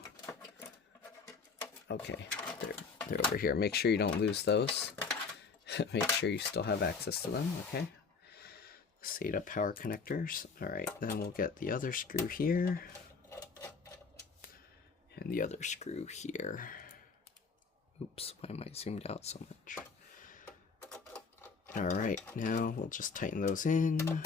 Okay, they're over here. Make sure you don't lose those. Make sure you still have access to them, okay? SATA power connectors. All right, then we'll get the other screw here. And the other screw here. Oops, why am I zoomed out so much? All right, now we'll just tighten those in.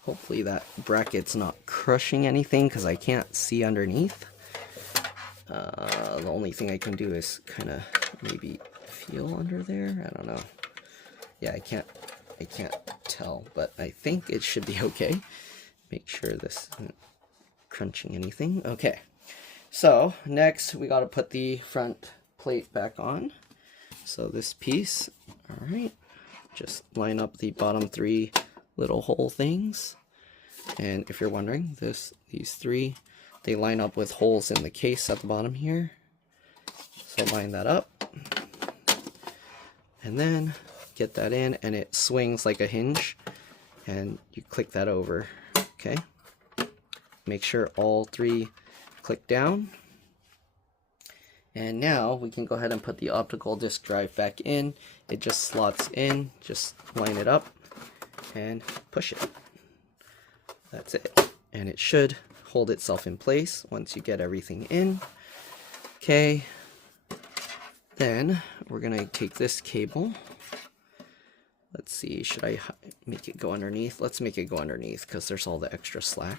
Hopefully that bracket's not crushing anything because I can't see underneath. The only thing I can do is kind of maybe feel under there. I don't know. Yeah, I can't tell, but I think it should be okay. Make sure this isn't crunching anything. Okay, so next we got to put the front plate back on. So this piece, all right, just line up the bottom 3 little hole things, and if you're wondering, these 3, they line up with holes in the case at the bottom here. So line that up, and then get that in, and it swings like a hinge, and you click that over. Okay, make sure all 3 click down, and now we can go ahead and put the optical disc drive back in. It just slots in. Just line it up and push it. That's it, and it should hold itself in place once you get everything in. Okay, then we're gonna take this cable. Let's see, should I make it go underneath? Let's make it go underneath because there's all the extra slack.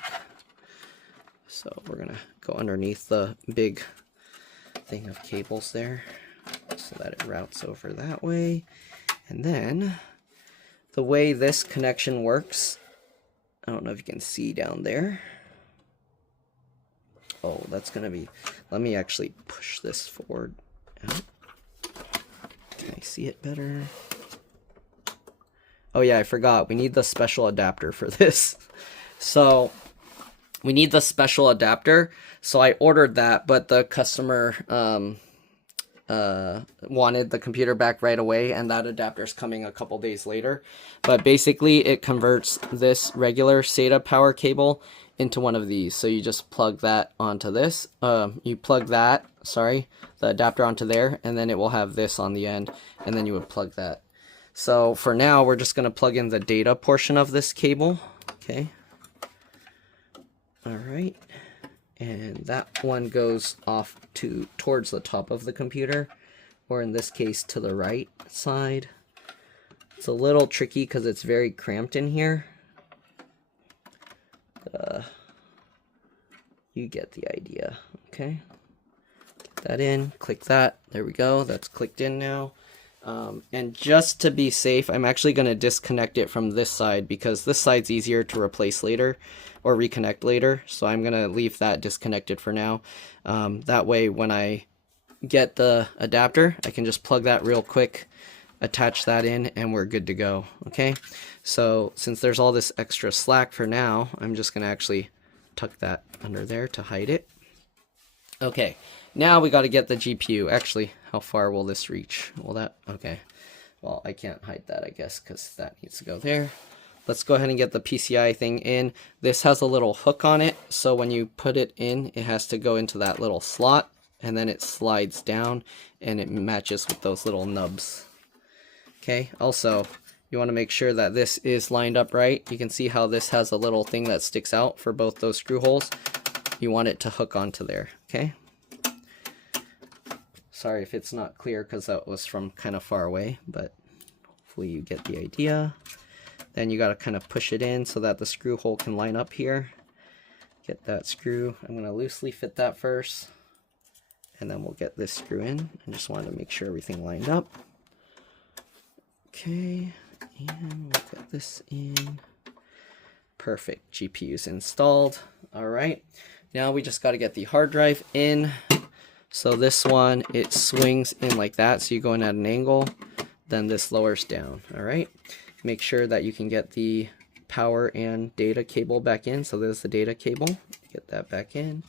So we're gonna go underneath the big thing of cables there so that it routes over that way. And then the way this connection works, I don't know if you can see down there. Oh, that's gonna be, let me actually push this forward out. Can I see it better? Oh yeah, I forgot. We need the special adapter for this. So we need the special adapter. So I ordered that, but the customer wanted the computer back right away, and that adapter's coming a couple days later. But basically, it converts this regular SATA power cable into one of these. So you just plug that onto this. You plug that, the adapter onto there, and then it will have this on the end, and then you would plug that. So for now, we're just going to plug in the data portion of this cable. Okay. All right. And that one goes off towards the top of the computer, or in this case, to the right side. It's a little tricky because it's very cramped in here. You get the idea. Okay. Get that in. Click that. There we go. That's clicked in now. And just to be safe, I'm actually going to disconnect it from this side because this side's easier to replace later or reconnect later. So I'm going to leave that disconnected for now. That way when I get the adapter, I can just plug that real quick, attach that in, and we're good to go. Okay, so since there's all this extra slack for now, I'm just going to actually tuck that under there to hide it. Okay, now we got to get the GPU. Actually, how far will this reach? Will that, okay. Well, I can't hide that, I guess, because that needs to go there. Let's go ahead and get the PCI thing in. This has a little hook on it, so when you put it in, it has to go into that little slot, and then it slides down, and it matches with those little nubs. Okay, also, you want to make sure that this is lined up right. You can see how this has a little thing that sticks out for both those screw holes. You want it to hook onto there, okay? Sorry if it's not clear because that was from kind of far away, but hopefully you get the idea. Then you got to kind of push it in so that the screw hole can line up here. Get that screw. I'm going to loosely fit that first, and then we'll get this screw in. I just wanted to make sure everything lined up. Okay, and we'll get this in. Perfect. GPU's installed. All right. Now we just got to get the hard drive in. So this one, it swings in like that. So you go in at an angle, then this lowers down. All right. Make sure that you can get the power and data cable back in. So there's the data cable. Get that back in.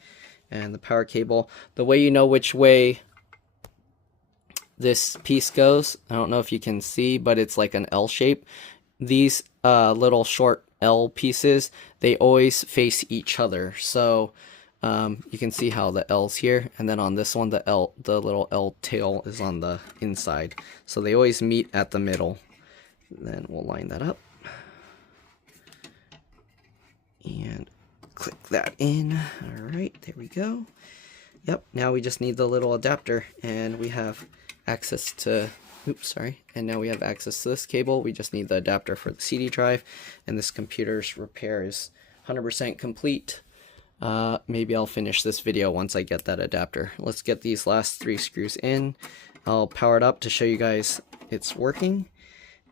And the power cable. The way you know which way this piece goes. I don't know if you can see, but it's like an L shape. These little short L pieces, they always face each other. So you can see how the L's here, and then on this one, the little L tail is on the inside. So they always meet at the middle. Then we'll line that up. And click that in. All right, there we go. Yep, now we just need the little adapter, and we have access to, and now we have access to this cable. We just need the adapter for the CD drive, and this computer's repair is 100% complete. Maybe I'll finish this video once I get that adapter. Let's get these last 3 screws in. I'll power it up to show you guys it's working,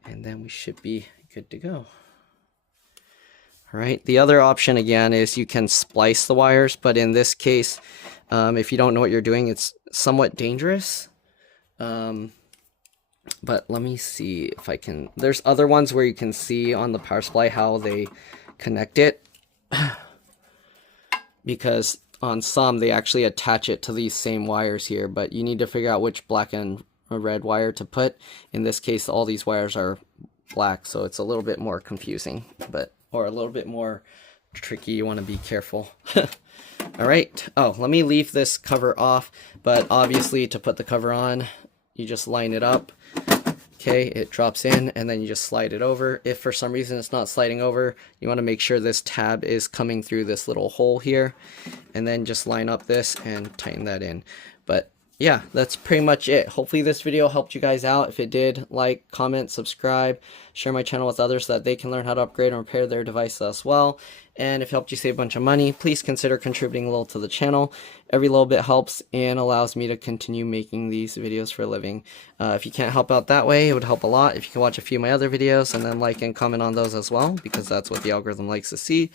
and then we should be good to go. Alright, the other option again is you can splice the wires, but in this case, if you don't know what you're doing, it's somewhat dangerous. But let me see if I can. There's other ones where you can see on the power supply how they connect it. Because on some, they actually attach it to these same wires here, but you need to figure out which black and red wire to put. In this case, all these wires are black, so it's a little bit more confusing, or a little bit more tricky. You want to be careful. All right. Oh, let me leave this cover off, but obviously to put the cover on, you just line it up. Okay, it drops in, and then you just slide it over. If for some reason it's not sliding over, you want to make sure this tab is coming through this little hole here, and then just line up this and tighten that in. But yeah, that's pretty much it. Hopefully this video helped you guys out. If it did, like, comment, subscribe, share my channel with others so that they can learn how to upgrade and repair their device as well. And if it helped you save a bunch of money, please consider contributing a little to the channel. Every little bit helps and allows me to continue making these videos for a living. If you can't help out that way, it would help a lot if you can watch a few of my other videos and then like and comment on those as well, because that's what the algorithm likes to see.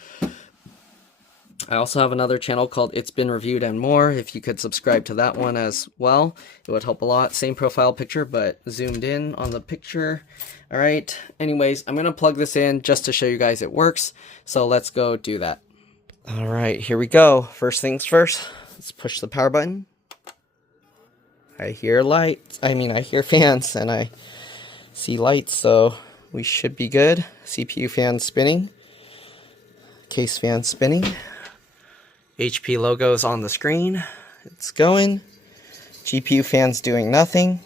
I also have another channel called It's Been Reviewed and More. If you could subscribe to that one as well, it would help a lot. Same profile picture, but zoomed in on the picture. All right. Anyways, I'm going to plug this in just to show you guys it works. So let's go do that. All right, here we go. First things first, let's push the power button. I hear lights. I hear fans, and I see lights, so we should be good. CPU fan spinning. Case fan spinning. HP logo is on the screen. It's going. GPU fan's doing nothing.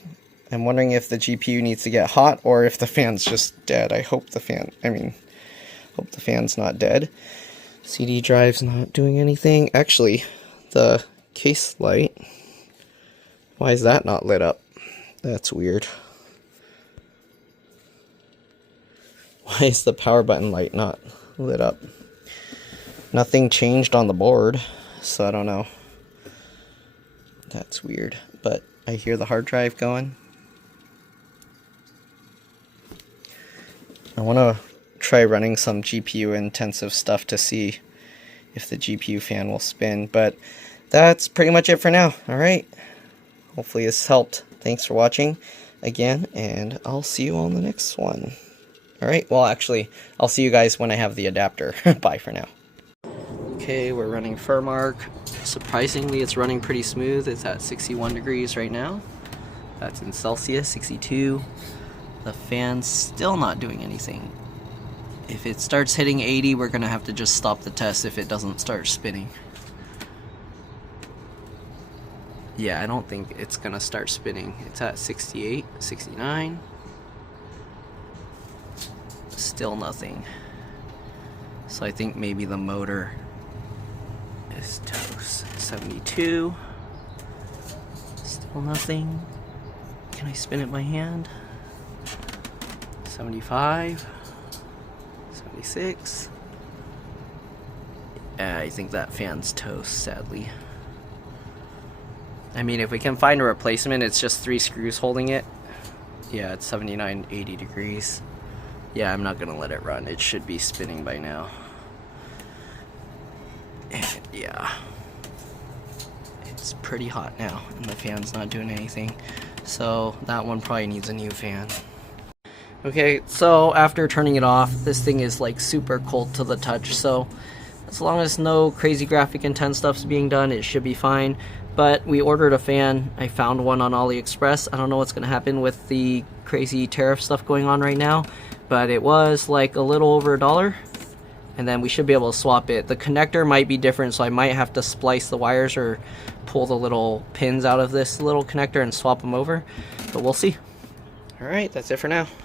I'm wondering if the GPU needs to get hot or if the fan's just dead. I hope the fan's not dead. CD drive's not doing anything. Actually, the case light, why is that not lit up? That's weird. Why is the power button light not lit up? Nothing changed on the board, so I don't know. That's weird, but I hear the hard drive going. I want to try running some GPU intensive stuff to see if the GPU fan will spin, but that's pretty much it for now. Alright, hopefully this helped. Thanks for watching again, and I'll see you on the next one. Alright, well actually, I'll see you guys when I have the adapter. Bye for now. Okay, we're running Furmark. Surprisingly, it's running pretty smooth. It's at 61 degrees right now. That's in Celsius, 62. The fan's still not doing anything. If it starts hitting 80, we're gonna have to just stop the test if it doesn't start spinning. Yeah, I don't think it's gonna start spinning. It's at 68, 69. Still nothing. So I think maybe the motor is toast. 72. Still nothing. Can I spin it by hand? 75. 76. Yeah, I think that fan's toast, sadly. I mean, if we can find a replacement, it's just 3 screws holding it. Yeah, it's 79, 80 degrees. Yeah, I'm not gonna let it run. It should be spinning by now. And yeah, it's pretty hot now, and the fan's not doing anything. So that one probably needs a new fan. Okay, so after turning it off, this thing is like super cold to the touch. So as long as no crazy graphic intent stuff's being done, it should be fine. but we ordered a fan. I found one on AliExpress. I don't know what's going to happen with the crazy tariff stuff going on right now, but it was like a little over $1, and then we should be able to swap it. The connector might be different, so I might have to splice the wires or pull the little pins out of this little connector and swap them over, but we'll see. All right, that's it for now.